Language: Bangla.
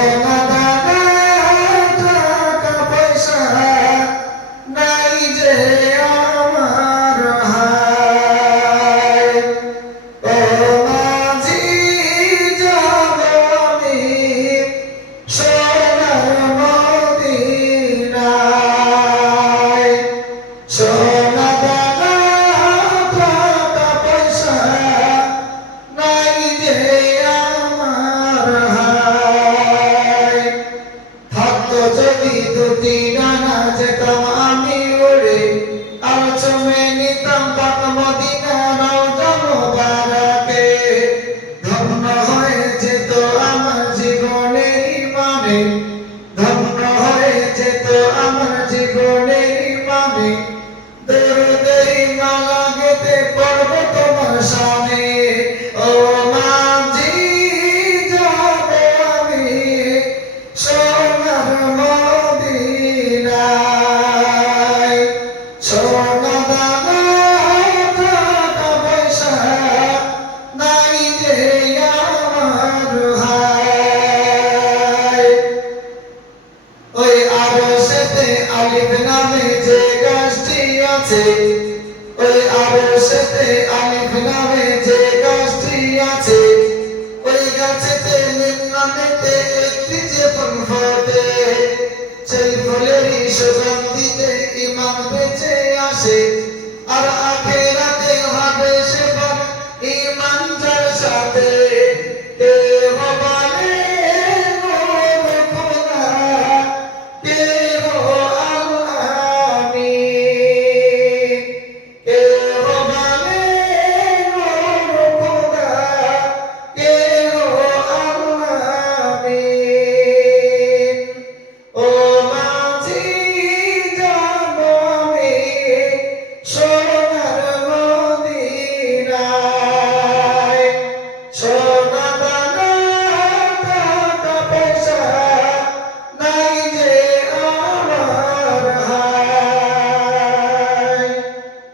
সোনা দানা টাকা পয়সা নাই যে আমার হায় ও মাঝি যাব আমি সোনার মদিনায় সোনা দানা টাকা পয়সা নাই যে আমার হায় থাকতো যদি দুটি ডানা যেতাম আমি উড়ে আর চমে নিতাম পাক মদিনার রওজা মোবারকে ধন্য হয়ে যেত আমার জীবনের ইমামে ধন্য হয়ে যেত আমার জীবনের ইমামে দরুদের মালা গেতে পড়ব তোমার সামনে ও মাঝি যাব আমি সোনার মদিনায় সোনা দানা টাকা পয়সা নাই যে আমার হায় ওই আরশেতে আলিফ নামে যে গাছটি আছে ওই আরশেতে আলিফ নামে যে গাছটি আছে ওই গাছেতে মিম নামেতে একটি যে ফুল ফোটে সেই ফুলেরই সুগন্ধিতে ইমান বেঁচে আসে আর আখেরাতে হবে সে